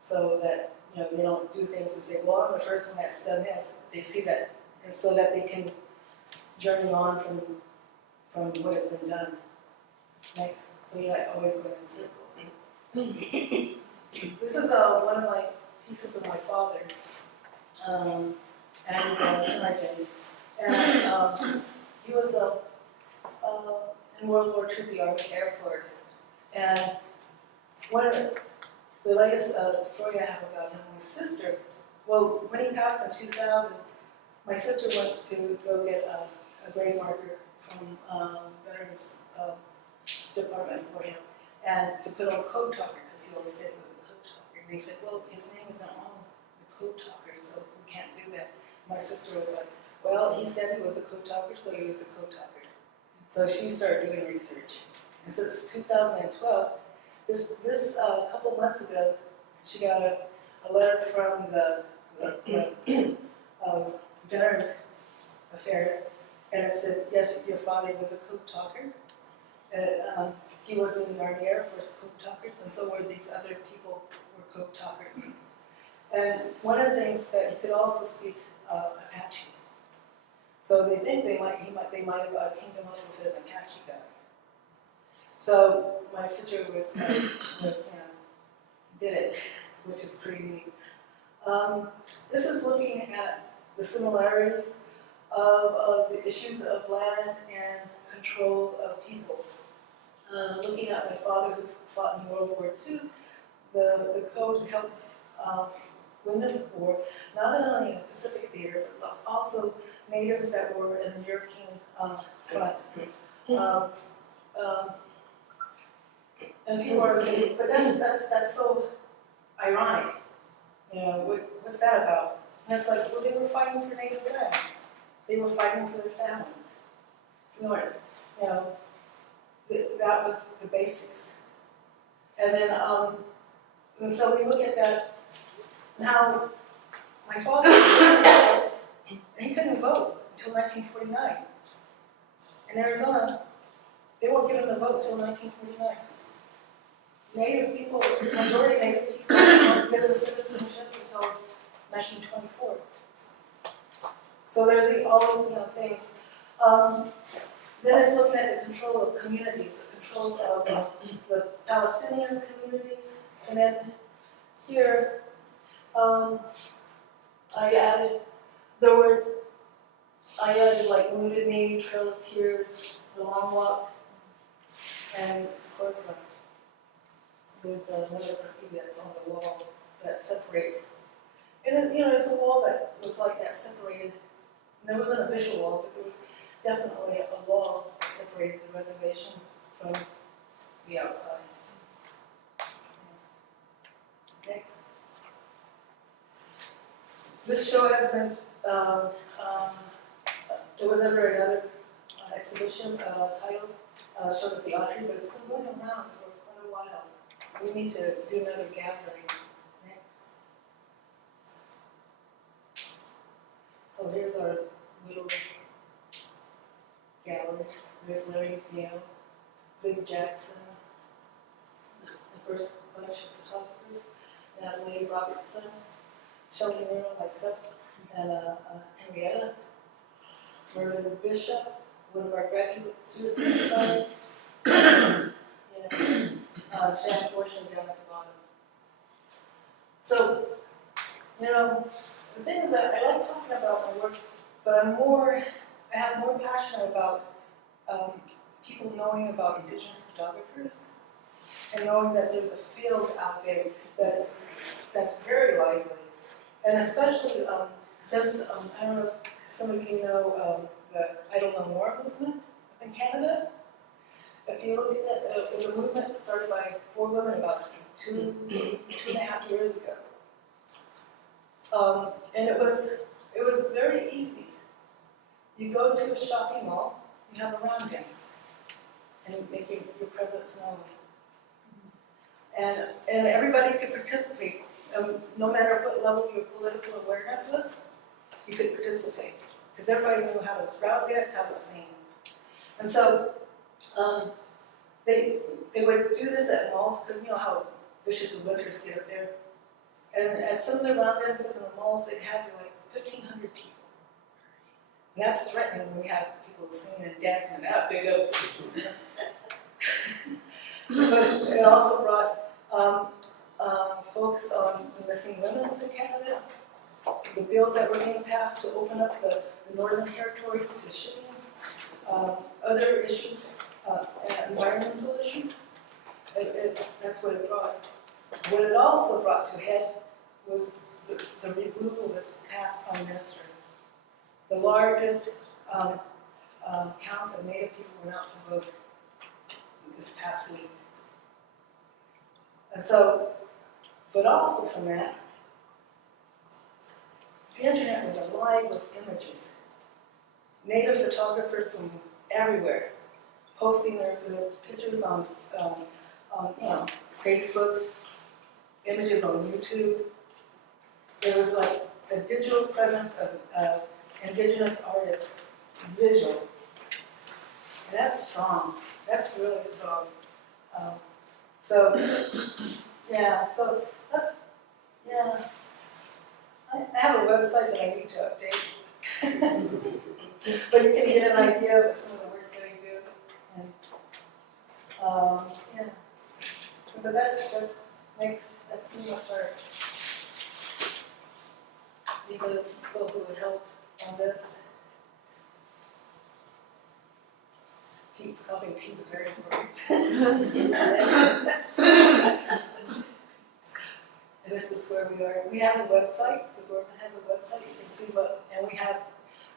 so that they don't do things and say, well, I'm the first one that's done this. They see that, and so that they can journey on from what has been done. Next, so always going in circles. This is one of my pieces of my father, and Tsinhnahjinnie. And he was in World War II, the Army Air Force. And one of the latest story I have about him, my sister, well, when he passed in 2000, my sister went to go get a grave marker from Veterans Department for him, and to put on code talker, because he always said it was a code talker. And they said, well, his name isn't on the code talker, so we can't do that. My sister was like, well, he said he was a code talker, so he was a code talker. So she started doing research. And since 2012, this couple months ago, she got a letter from the Veterans Affairs, and it said, yes, your father was a code talker. He was in the Army Air Force code talkers, and so were these other people were code talkers. And one of the things that he could also speak Apache. So they think they might have teamed him up with an Apache guy. So my sister was did it, which is pretty neat. This is looking at the similarities of the issues of land and control of people. Looking at my father who fought in World War II, the code helped win the war, not only in the Pacific theater, but also natives that were in the European front. And people are saying, but that's so ironic. What's that about? And it's like, well, they were fighting for native land. They were fighting for their families. That was the basics. And then, and so we look at that. Now, my father, he couldn't vote until 1949. In Arizona, they won't give him the vote until 1949. Native people, majority Native people, weren't given citizenship until 1924. So there's all these things. Then it's looking at the control of communities, the control of the Palestinian communities, and then here I added like Wounded Knee, Trail of Tears, The Long Walk, and of course there's another graffiti that's on the wall that separates. And it's a wall that was like that separated. And there wasn't a visual wall, but there was definitely a wall that separated the reservation from the outside. Next. This show has been It was under another exhibition titled Shown at the Autry, but it's been going around for quite a while. We need to do another gathering next. So here's our little gallery. There's Larry Neal, Zig Jackson, the first bunch of photographers, Natalie Robertson, Sheldon, myself, and Henrietta, Merlin Bishop, one of our graduate students on the side, Shannon Fortune down at the bottom. So, the thing is that I like talking about my work, but I have more passion about people knowing about indigenous photographers and knowing that there's a field out there that's very lively. And especially since, I don't know if some of you know the I Don't Know More movement in Canada. If you look at that, it was a movement started by 4 women about two and a half years ago. And it was very easy. You go to a shopping mall, you have a round dance, and you make your presence known. And everybody could participate. No matter what level your political awareness was, you could participate. Because everybody knew how to round dance, how to sing. And so they would do this at malls, because you know how vicious the winters get up there. And at some of the round dances in the malls, they'd have like 1,500 people. And that's threatening when we have people singing and dancing and that big up. But it also brought focus on the missing women in Canada, the bills that were being passed to open up the northern territories to shipping, other issues, environmental issues. That's what it brought. What it also brought to a head was the removal of this past prime minister. The largest count of Native people went out to vote this past week. And so, but also from that, the internet was alive with images. Native photographers from everywhere posting their pictures on Facebook, images on YouTube. There was like a digital presence of indigenous artists, visual. And that's strong. That's really strong. I have a website that I need to update. But you can get an idea of some of the work that I do. And, But that's pretty much our. These are the people who would help on this. Pete's coughing. Pete is very important. And this is where we are. We have a website. The Gorman has a website. You can see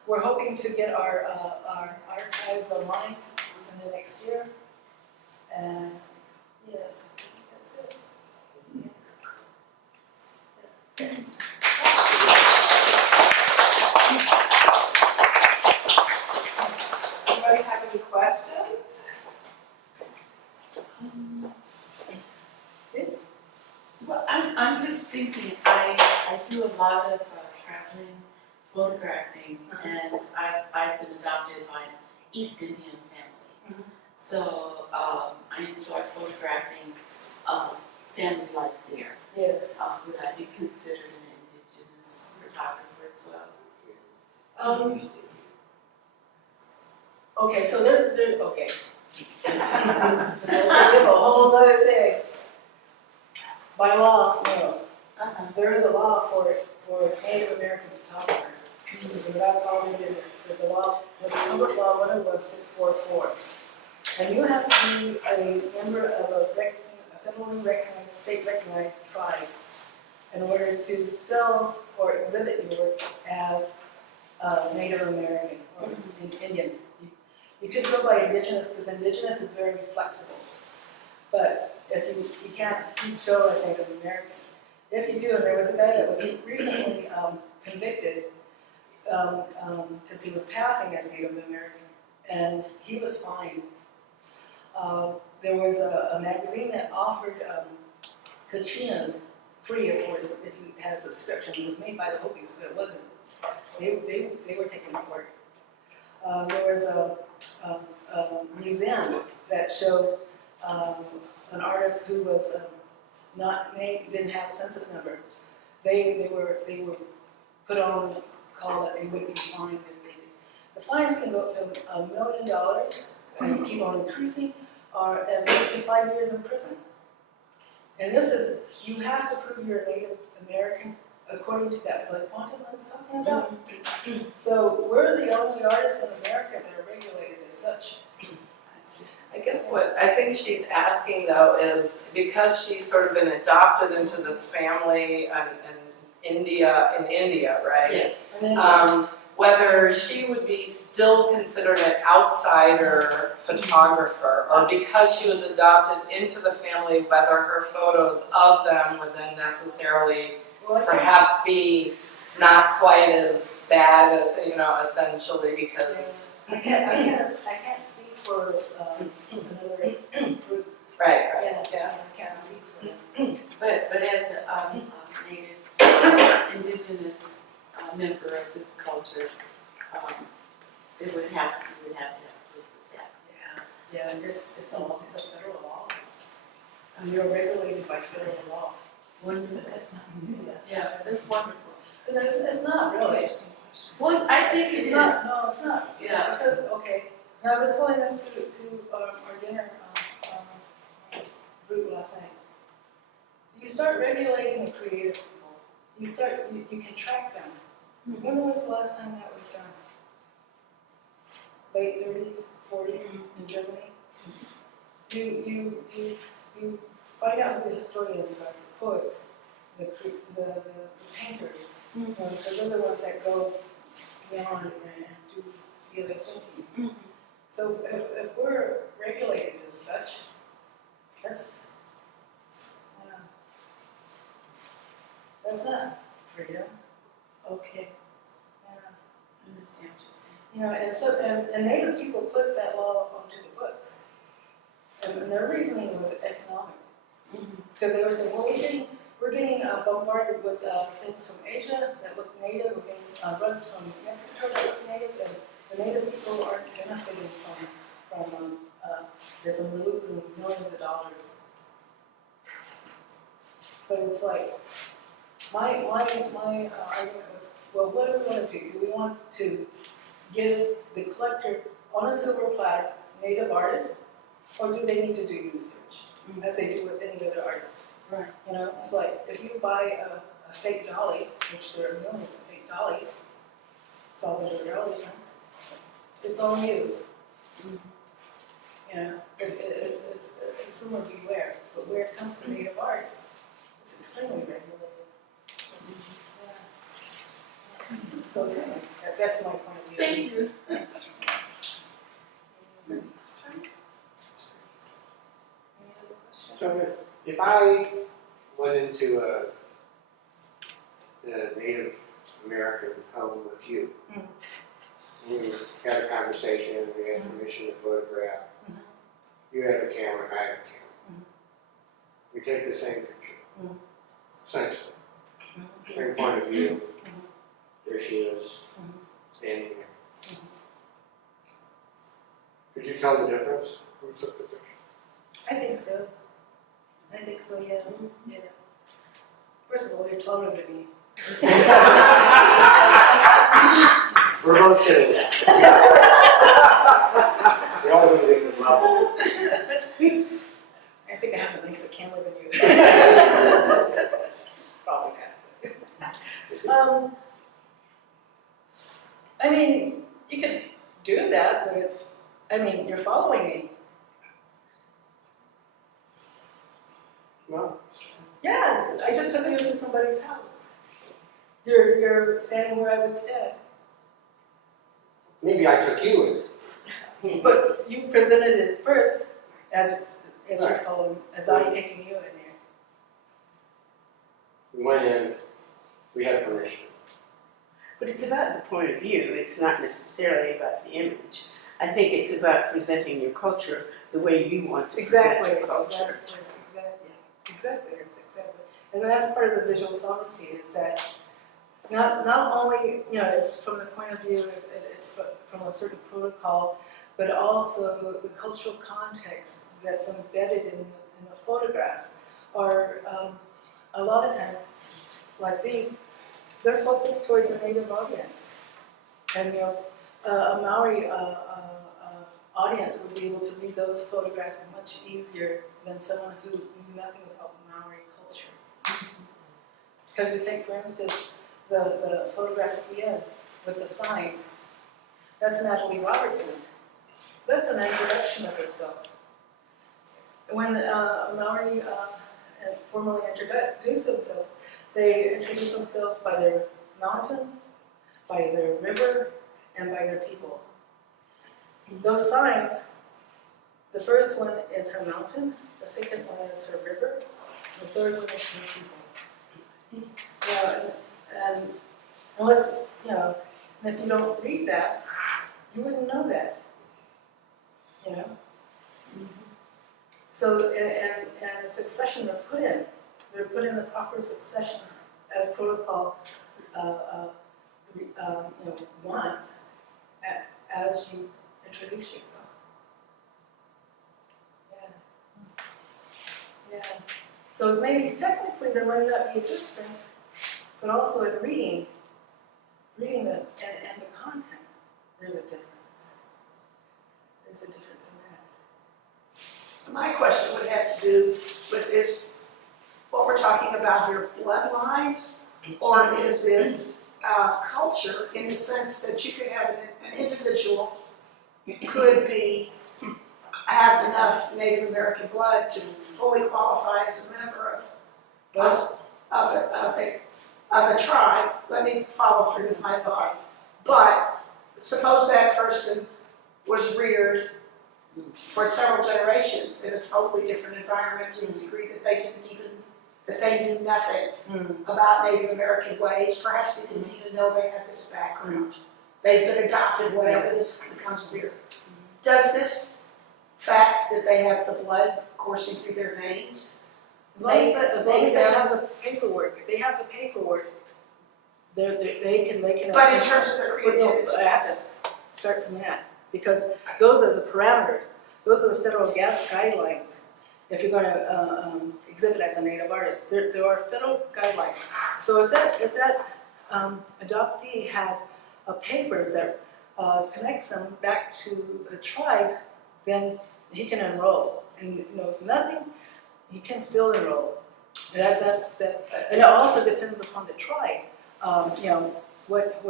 we're hoping to get our archives online in the next year. And yes, that's it. Anybody have any questions? Yes. Well, I'm just thinking, I do a lot of traveling, photographing, and I've been adopted by an East Indian family. So I enjoy photographing family life there. Yes. Would I be considered an indigenous photographer as well? Okay, so there's okay. So we'll give a whole other thing. By law, no. There is a law for Native American photographers. They're not called indigenous. There's a law. There's public law 101-644. And you have to be a member of a federally recognized, state-recognized tribe in order to sell or exhibit your work as Native American or Indian. You could go by indigenous because indigenous is very flexible. But if you can't show as Native American. If you do, and there was a guy that was recently convicted because he was passing as Native American, and he was fined. There was a magazine that offered kachinas free, of course, if you had a subscription. It was made by the Hopis, but it wasn't. They were taken to court. There was a museum that showed an artist who was not named, didn't have a census number. They were put on call that they would be fined if they did. The fines can go up to $1 million and keep on increasing, or up to 5 years in prison. And this is, you have to prove you're a Native American according to that blood quantum I was talking about. So we're the only artists in America that are regulated as such. I guess what I think she's asking though is, because she's sort of been adopted into this family in India, right? Yeah. And then, Whether she would be still considered an outsider photographer, or because she was adopted into the family, whether her photos of them would then necessarily perhaps be not quite as bad, you know, essentially, because I can't speak for another group. right. Yeah, I can't speak for them. But as a Native indigenous member of this culture, you would have to have proof of that. Yeah, and it's a federal law. And you're regulated by federal law. That's not new. Yeah, that's wonderful. But it's not really. Well, I think It's not. No, it's not. Yeah. Because, okay, and I was telling this to our dinner group last night. You start regulating the creative people. You can track them. When was the last time that was done? Late 30s, 40s in Germany. You find out who the historians are, the poets, the painters, because they're the ones that go beyond and do the other thinking. So if we're regulated as such, that's not freedom. Okay, Yeah. I understand what you're saying. You know, and Native people put that law onto the books, and their reasoning was economic, because they were saying, well, we're getting bombarded with things from Asia that look native, we're getting rugs from Mexico that look native, and the Native people aren't benefiting from this, and we're losing millions of dollars. But it's like, my argument was, well, what do we want to do? Do we want to give the collector on a silver platter Native artists, or do they need to do research, as they do with any other artist? Right. You know, it's like, if you buy a fake dolly, which there are millions of fake dollies, Salvador Dali ones, it's all you. You know, it's consumer beware. But where it comes to Native art, it's extremely regulated. Yeah. So anyway, that's my point of view. Thank you. Any other questions? So if I went into a Native American home with you, we had a conversation, we asked permission to photograph, you have a camera, I have a camera. We take the same picture, essentially. Same point of view, there she is, standing there. Could you tell the difference? Who took the picture? I think so. Yeah. Yeah. First of all, you're taller than me. We're both sitting there. We're all in a different level. I think I have a nicer camera than you. Probably not. I mean, you could do that, but you're following me. No? Yeah, I just took you to somebody's house. You're standing where I would stand. Maybe I took you in. But you presented it first as you're Right. following, as I'm taking you in there. We went in, we had permission. But it's about the point of view, it's not necessarily about the image. I think it's about presenting your culture the way you want to present your culture. Exactly. And that's part of the visual sovereignty, is that not only, it's from the point of view, it's from a certain protocol, but also the cultural context that's embedded in the photographs are, a lot of times, like these, they're focused towards a native audience. And a Maori audience would be able to read those photographs much easier than someone who knew nothing about Maori culture. Because you take, for instance, the photograph at the end with the signs. That's Natalie Robertson's. That's an introduction of herself. When Maori formally introduce themselves, they introduce themselves by their mountain, by their river, and by their people. Those signs, the first one is her mountain, the second one is her river, the third one is her people. And unless, and if you don't read that, you wouldn't know that, So, and the succession they're put in the proper succession as protocol, wants, as you introduce yourself. Yeah. So maybe technically there might not be a difference, but also in reading and the content, there's a difference. There's a difference in that. My question would have to do with this, what we're talking about here, bloodlines, or is it culture, in the sense that you could have an individual could have enough Native American blood to fully qualify as a member of a tribe. Let me follow through with my thought. But suppose that person was reared for several generations in a totally different environment to the degree that they knew nothing about Native American ways. Perhaps they didn't even know they had this background. They've been adopted, whatever this becomes weird. Does this fact that they have the blood coursing through their veins, As long as they have the paperwork, if they have the paperwork, they can. but in terms of their creativity? I have to start from that, because those are the parameters. Those are the federal guidelines. If you're going to exhibit as a Native artist, there are federal guidelines. So if that adoptee has papers that connects them back to the tribe, then he can enroll. And knows nothing, he can still enroll. And and it also depends upon the tribe. What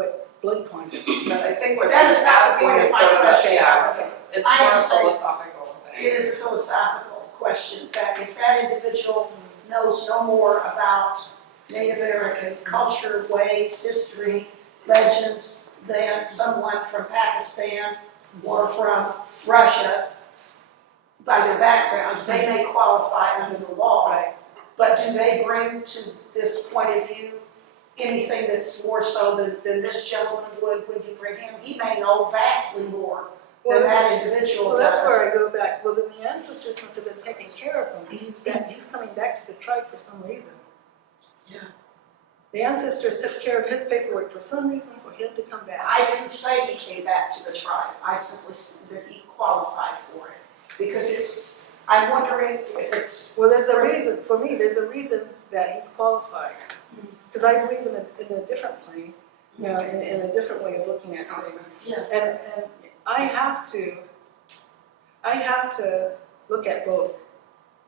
blood quantity. But I think what That she's is not the asking point is of my sort of question. it's I more a understand. philosophical thing. It is a philosophical question, that if that individual knows no more about Native American culture, ways, history, legends than someone from Pakistan or from Russia, by their background, they may qualify under the law. Right. But do they bring to this point of view anything that's more so than this gentleman would when you bring him? He may know vastly more than that individual Well, does. that's where I go back. Well, then the ancestors must have been taking care of him. He's coming back to the tribe for some reason. Yeah. The ancestors took care of his paperwork for some reason for him to come back. I didn't say he came back to the tribe. I simply said that he qualified for it. Because I'm wondering if it's... Well, there's a reason, for me, there's a reason that he's qualified. Because I believe in a different plane, in a different way of looking at things. Yeah. And I have to look at both.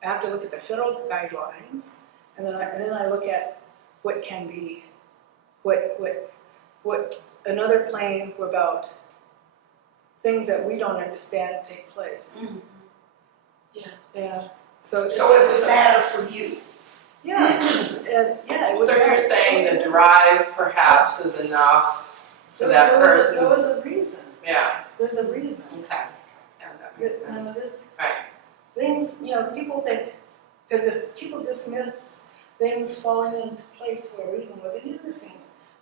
I have to look at the federal guidelines, and then I look at what can be, what another plane about things that we don't understand take place. Yeah. So it would matter for you. Yeah, and yeah. It would So you're matter. saying the drive perhaps is enough for that person? There was a reason. Yeah, There's a reason. okay. Yeah, that makes sense. Right. Things, people think, because if people dismiss things falling into place for a reason, well, they never seen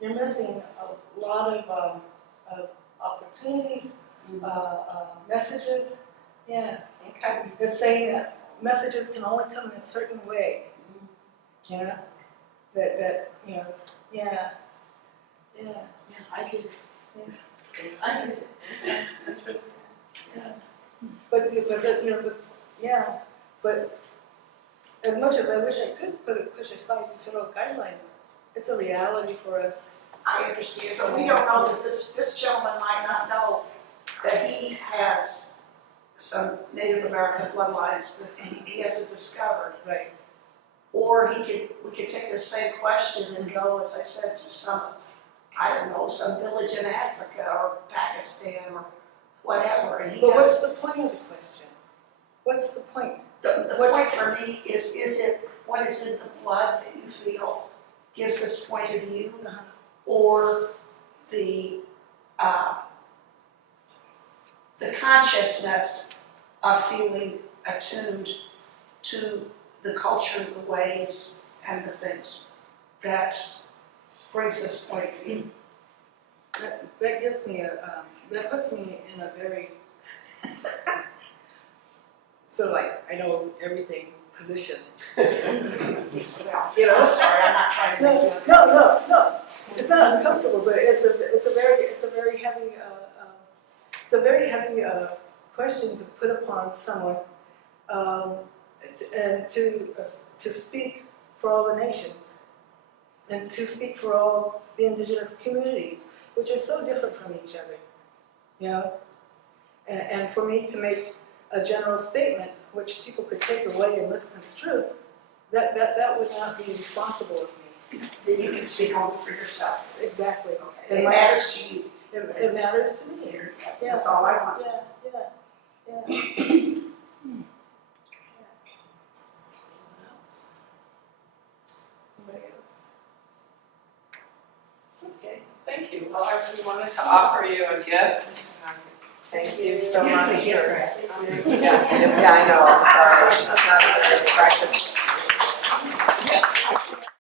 you're missing a lot of opportunities, messages. Yeah, Okay. it's saying that messages can only come in a certain way. You know, that you know, yeah. Yeah, I get it. I get it. Interesting. Yeah. But you know, but as much as I wish I could push aside the federal guidelines, it's a reality for us. I understand, but we don't know that this gentleman might not know that he has some Native American bloodlines that he hasn't discovered. Right. Or we could take the same question and go, as I said, to some, I don't know, some village in Africa or Pakistan or whatever, and he But what's doesn't. the point of the question? What's the point? The point for me is it what is in the blood that you feel gives this point of view, or the consciousness of feeling attuned to the culture, the ways, and the things that brings this point of view. That gives me that puts me in a very sort of like I know everything position. Well, You know? I'm sorry, I'm not trying to make you No. It's not uncomfortable, but it's a very heavy question to put upon someone, and to speak for all the nations, and to speak for all the indigenous communities, which are so different from each other, you know. And for me to make a general statement, which people could take away and misconstrue, that would not be responsible of me. Then you can speak only for yourself. Exactly. Okay. It matters to you. It matters to me. Yeah. That's all I want. Yeah. Somebody else? Okay. Thank you. Well, I really wanted to offer you a gift. Thank you so much for. Yeah, I know.